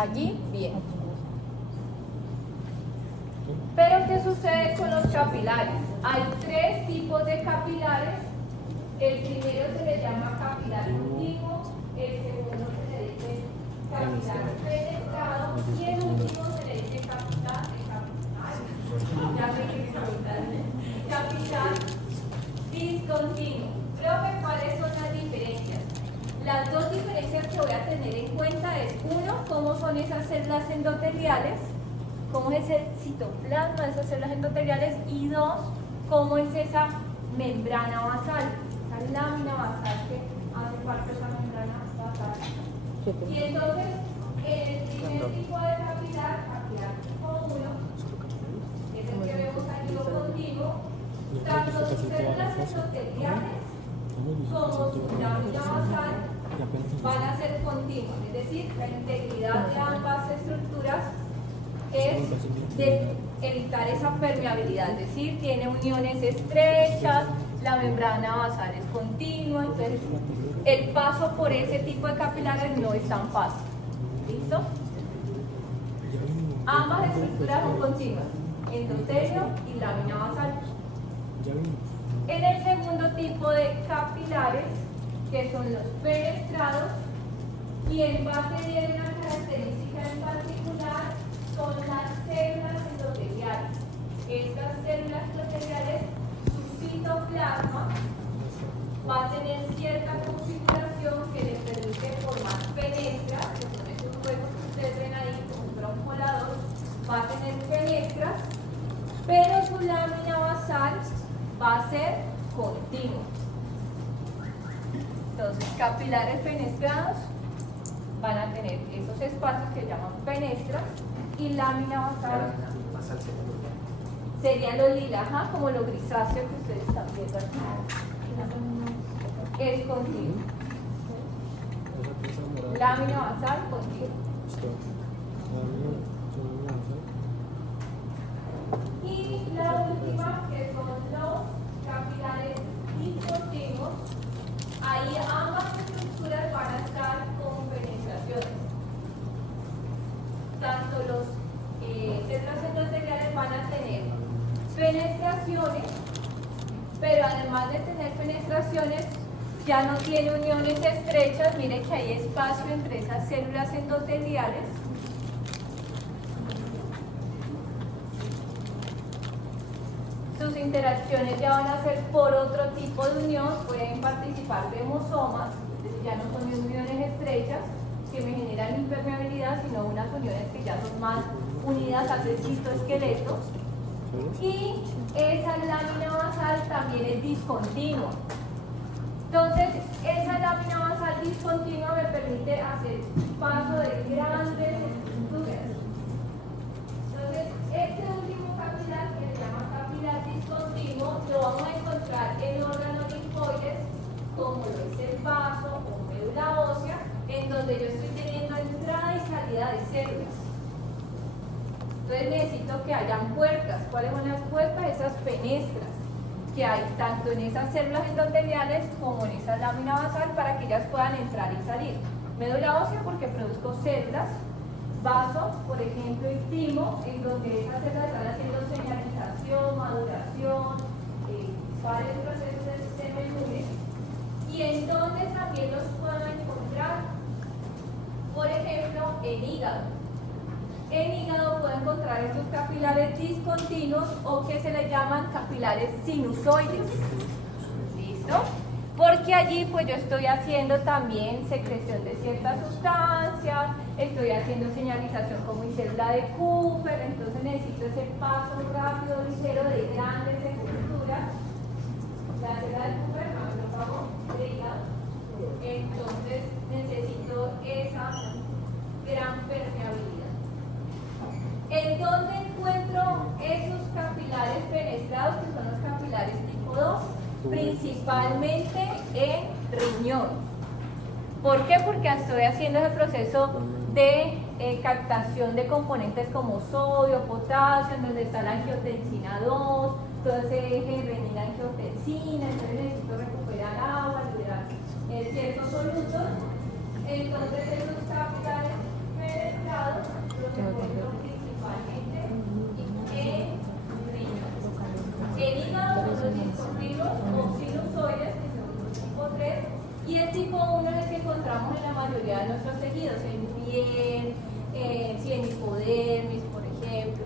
Allí, bien. Pero ¿qué sucede con los capilares? Hay tres tipos de capilares. El primero se le llama capilar continuo, el segundo se le dice capilar penetrado y el último se le dice capilar discontinuo. Profe, ¿cuáles son las diferencias? Las dos diferencias que voy a tener en cuenta es, uno, cómo son esas células endoteliales, cómo es el citoplasma de esas células endoteliales, y dos, cómo es esa membrana basal, esa lámina basal que hace parte de esa membrana basal. Y entonces, el primer tipo de capilar tipo 1, es el que vemos aquí lo continuo, tanto sus células endoteliales como su lámina basal van a ser continuas, es decir, la integridad de ambas estructuras es de evitar esa permeabilidad, es decir, tiene uniones estrechas, la membrana basal es continua, entonces el paso por ese tipo de capilares no es tan fácil. ¿Listo? Ambas estructuras son continuas, endotelio y lámina basal. En el segundo tipo de capilares, que son los fenestrados, y en base tiene una característica en particular, son las células endoteliales. Estas células endoteliales, su citoplasma va a tener cierta configuración que le permite formar fenestras, que son esos huecos que ustedes ven ahí como un broncolador, va a tener fenestras, pero su lámina basal va a ser continua. Entonces, capilares fenestrados van a tener esos espacios que llaman fenestras, y lámina basal sería lo lila, como lo grisáceo que ustedes están viendo aquí. Es continuo. Lámina basal continua. Y la última, que son los capilares discontinuos, ahí ambas estructuras van a estar con penetraciones. Tanto los células endoteliales van a tener penetraciones, pero además de tener penetraciones, ya no tiene uniones estrechas. Mire que hay espacio entre esas células endoteliales. Sus interacciones ya van a ser por otro tipo de unión, pueden participar de hemosomas, ya no son uniones estrechas que me generan impermeabilidad, sino unas uniones que ya son más unidas al citoesqueleto. Y esa lámina basal también es discontinua. Entonces, esa lámina basal discontinua me permite hacer paso de grandes estructuras. Entonces, este último capilar, que se llama capilar discontinuo, lo vamos a encontrar en órganos linfoides, como lo es el vaso o médula ósea, en donde yo estoy teniendo entrada y salida de células. Entonces necesito que hayan puertas. ¿Cuáles son las puertas? Esas fenestras que hay tanto en esas células endoteliales como en esa lámina basal, para que ellas puedan entrar y salir. Médula ósea porque produzco células, vaso, por ejemplo, y timo, en donde esas células están haciendo señalización, maduración, varios procesos del sistema inmune, y en donde también los puedo encontrar, por ejemplo, en hígado. En hígado puedo encontrar estos capilares discontinuos, o que se les llaman capilares sinusoides. ¿Listo? Porque allí pues yo estoy haciendo también secreción de ciertas sustancias, estoy haciendo señalización como mi célula de Cooper, entonces necesito ese paso rápido, ligero de grandes estructuras. La célula de Cooper, por favor, de hígado. Entonces necesito esa gran permeabilidad. ¿En dónde encuentro esos capilares fenestrados, que son los capilares tipo 2? Principalmente en riñón. ¿Por qué? Porque estoy haciendo ese proceso de captación de componentes como sodio, potasio, en donde está la angiotensina 2, todo ese eje renina-angiotensina, entonces necesito recuperar agua, liberar ciertos solutos. Entonces esos capilares fenestrados mayoría de nuestros tejidos, en piel, sí, en hipodermis, por ejemplo,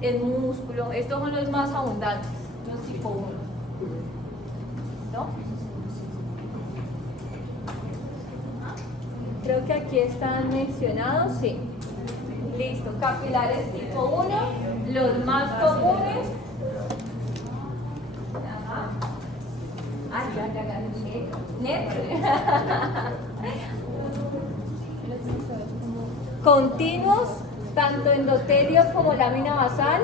el músculo. Estos son los más abundantes, los tipo 1. ¿No? Creo que aquí están mencionados, sí. Listo, capilares tipo 1, los más comunes. Ajá. Ah, ya gané. Continuos, tanto endotelio como lámina basal,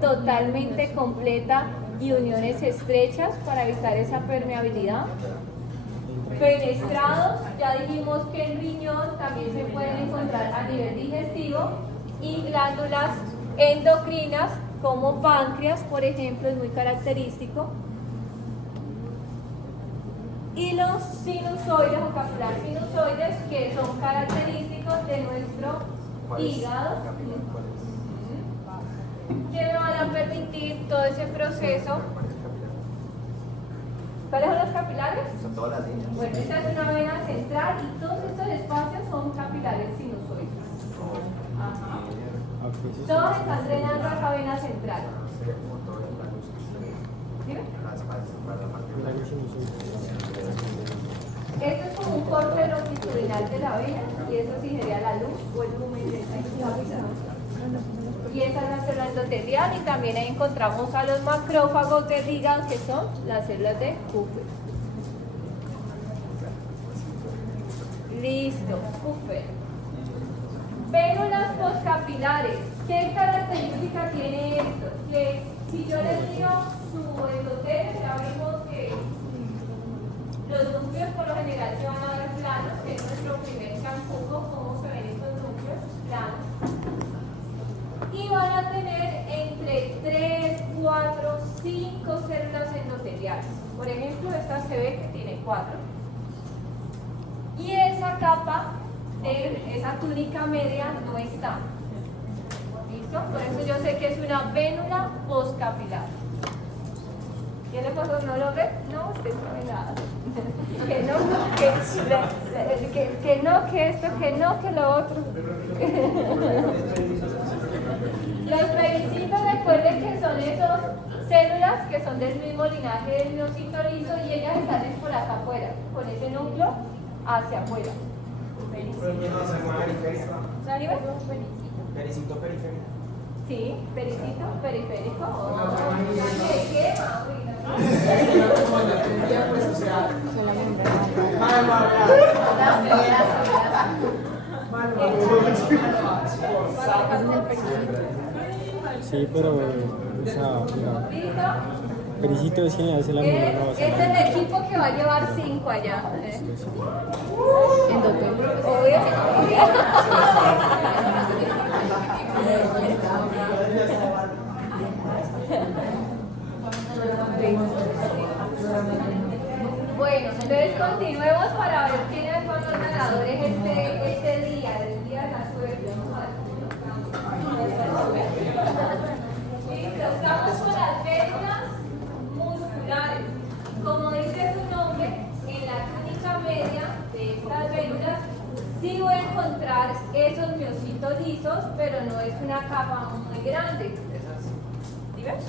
totalmente completa y uniones estrechas para evitar esa permeabilidad. Fenestrados, ya dijimos que en riñón también se pueden encontrar a nivel digestivo, y glándulas endocrinas como páncreas, por ejemplo, es muy característico. Y los sinusoides o capilar sinusoides, que son característicos de nuestro hígado, que me van a permitir todo ese proceso. ¿Cuáles son los capilares? Son todas las líneas. Bueno, esta es una vena central y todos estos espacios son capilares sinusoides. Ajá. Todos están drenando a esa vena central. ¿Dime? Esto es como un corte longitudinal de la vena y eso sí sería la luz o el lumen de esta cavidad. Y esa es la célula endotelial, y también ahí encontramos a los macrófagos del hígado, que son las células de Kupffer. Listo, Kupffer. Vénulas postcapilares. ¿Qué característica tiene esto? Que si yo les digo su endotelio, ya vimos que los núcleos por lo general se van a ver planos, que es nuestro primer campo, cómo se ven estos núcleos planos. Y van a tener entre 3, 4, 5 células endoteliales. Por ejemplo, esta se ve que tiene 4. Y esa capa, esa túnica media no está. ¿Listo? Por eso yo sé que es una vénula postcapilar. ¿Qué le pasó? ¿No lo ve? No, usted no ve nada. Que no, que no, que esto, que no, que lo otro. Los pericitos, recuerden que son esas células que son del mismo linaje del miocito liso, y ellas están por acá afuera, con ese núcleo hacia afuera. Pericito periférico. Sí, pericito periférico. ¿Qué quema? Sí, pero, o sea, pericito es quien le hace la membrana basal. Es el equipo que va a llevar 5 allá. Obvio. Bueno, entonces continuemos para ver quiénes son los ganadores este día, el día de la suerte. Listo, estamos con las vénulas musculares. Como dice su nombre, en la túnica media de estas vénulas sí voy a encontrar esos miocitos lisos, pero no es una capa muy grande. ¿Sí ves?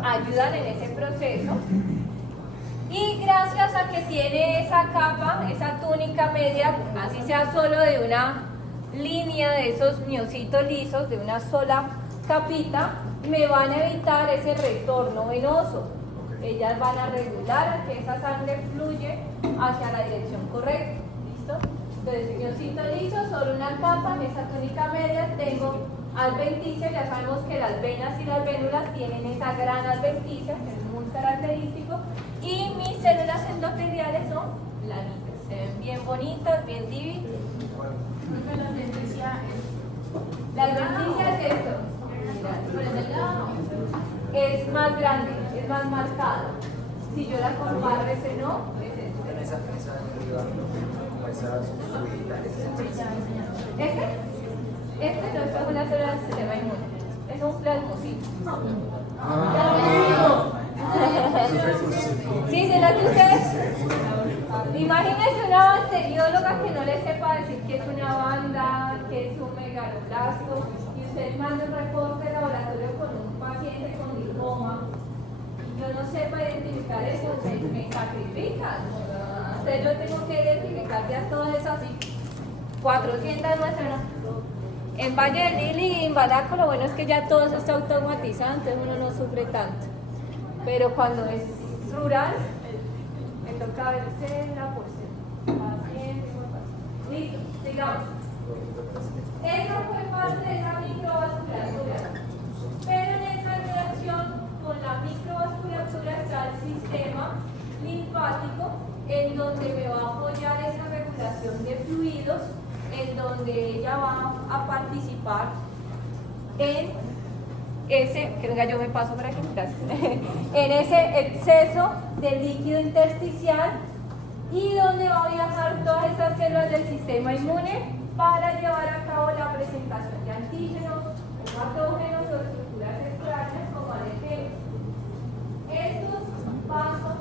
Ayudan en ese proceso, y gracias a que tiene esa capa, esa túnica media, así sea solo de una línea de esos miocitos lisos, de una sola capita, me van a evitar ese retorno venoso. Ellas van a regular a que esa sangre fluye hacia la dirección correcta. ¿Listo? Entonces, miocito liso, solo una capa, en esa túnica media tengo adventicia. Ya sabemos que las venas y las vénulas tienen esa gran adventicia, que es muy característico, y mis células endoteliales son planitas, se ven bien bonitas, bien divi. La adventicia es esto, es más grande, es más marcada. Si yo la comparo, ese no, es esto. Este no es una célula del sistema inmune, es un plasmocito. Sí, ¿será que ustedes? Imagínense una bacterióloga que no le sepa decir qué es una banda, qué es un megaloblasto, y usted manda un reporte de laboratorio con un paciente con linfoma, y yo no sepa identificar eso, me sacrifican. Entonces yo tengo que identificar ya todas esas 400 muestras. En Valle del Lili y en Balaco lo bueno es que ya todo eso está automatizado, entonces uno no sufre tanto. Pero cuando es rural, me toca verse la porción. Paciente, listo, sigamos. Eso fue parte de esa microvasculatura. Pero en esa relación con la microvasculatura está el sistema linfático, en donde me va a apoyar esa regulación de fluidos, en donde ella va a participar en ese, que venga yo me paso por aquí, gracias, en ese exceso de líquido intersticial, y donde va a viajar todas esas células del sistema inmune para llevar a cabo la presentación de antígenos, patógenos o estructuras extrañas como al ejemplo. Estos vasos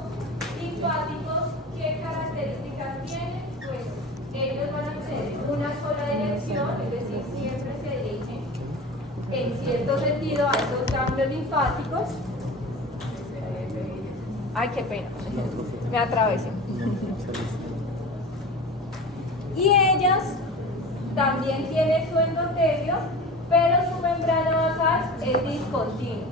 linfáticos, ¿qué características tienen? Pues ellos van a tener una sola dirección, es decir, siempre se dirigen en cierto sentido a esos ganglios linfáticos. Ay, qué pena, me atravesé. Y ellas también tienen su endotelio, pero su membrana basal es discontinua.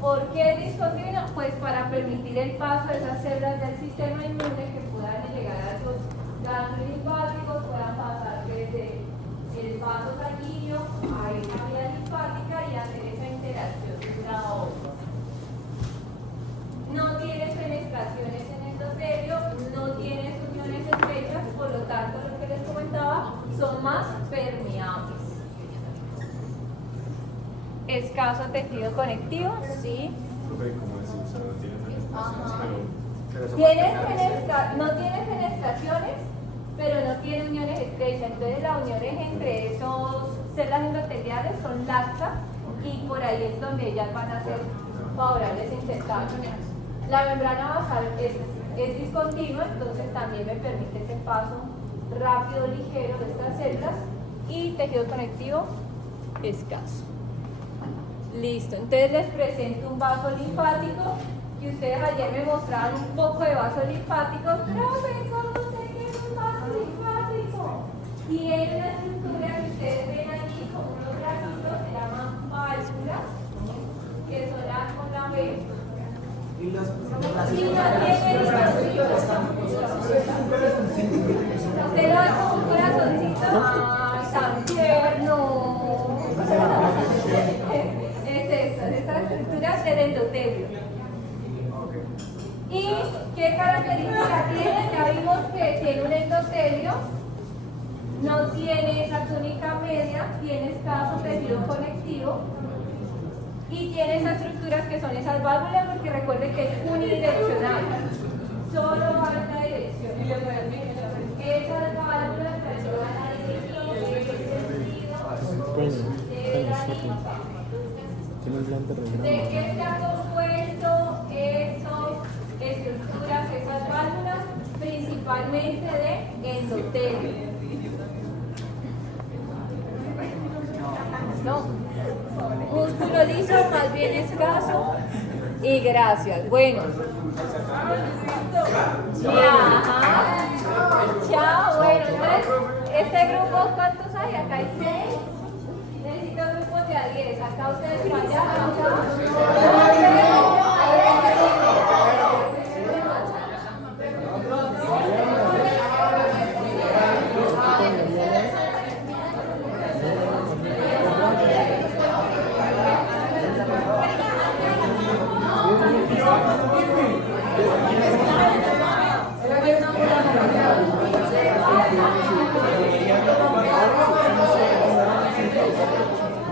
¿Por qué es discontinua? Pues para permitir el paso de esas células del sistema inmune que puedan llegar a esos ganglios linfáticos, puedan pasar desde el vaso sanguíneo a esa vía linfática y hacer esa interacción de una a otra. No tiene fenestraciones en el endotelio, no tiene uniones estrechas, por lo tanto, lo que les comentaba, son más permeables. Escaso tejido conectivo, sí. No tiene fenestraciones, pero no tiene uniones estrechas. Entonces las uniones entre esos células endoteliales son laxas y por ahí es donde ellas van a ser favorables a intercambio. La membrana basal es discontinua, entonces también me permite ese paso rápido, ligero de estas células, y tejido conectivo escaso. Listo, entonces les presento un vaso linfático, y ustedes ayer me mostraron un poco de vasos linfáticos. Profe, ¿cómo sé que es un vaso linfático? Y es una estructura que ustedes ven allí con unos bracitos, se llaman válvulas, que son las con la B. Y no tiene usted lo ve como un corazoncito. ¡Ay, tan tierno! Esas estructuras del endotelio. ¿Y qué características tiene? Ya vimos que tiene un endotelio, no tiene esa túnica media, tiene escaso tejido conectivo y tiene esas estructuras que son esas válvulas, porque recuerden que es unidireccional, solo va en una dirección. Esas válvulas van a dirigir el sentido de la linfa. ¿De qué está compuesto esas estructuras, esas válvulas? Principalmente de endotelio. No, músculo liso, más bien escaso, y gracias. Bueno, chao. Bueno, entonces, este grupo, ¿cuántos hay? Acá hay 6. Necesito grupos de a 10. Acá ustedes para allá,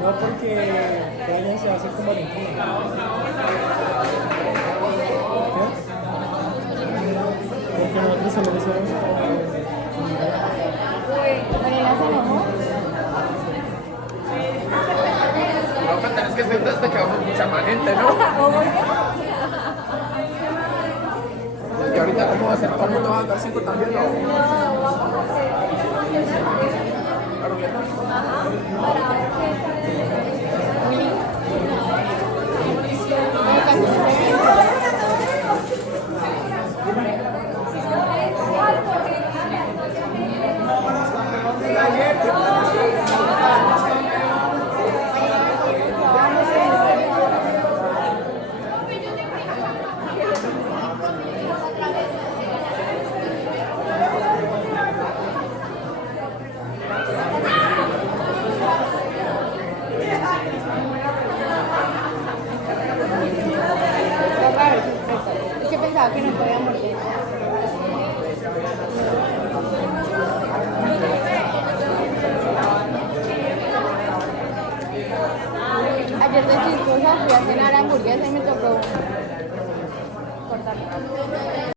no, porque Brian se hace como Valentina. Porque nosotros se lo hicimos Es que te quedó mucha más gente, ¿no? Y ahorita como vamos a hacer, todo el mundo va a dar 5 también, ¿no? No, vamos a hacer Claro que no. ajá, para ver qué Es que pensaba que no podía morder. Ayer de chistosa fui a cenar hamburguesa y me tocó cortar.